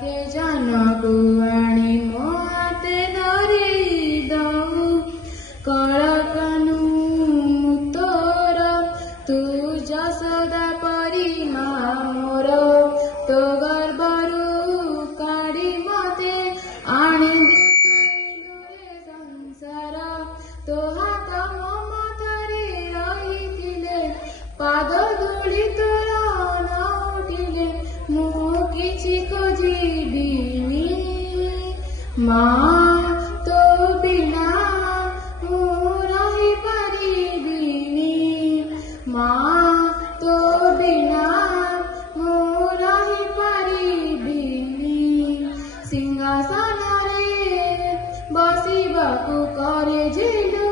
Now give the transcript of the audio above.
के जनकु आणी मो हाते धरी दऊ कळकनु तोर तू जसोदा परी मा मोर तो गर्भरू काढी मते आणी दिले संसार तो हात मम धरी रहिथिले पाद धूली तोर न उठिले मु किछि खोजिबिनी माँ तो बिना मु रहि परिबिनी माँ तो बिना मु रहि परिबिनी सिंहासन रे बसिबाकु करे झिलु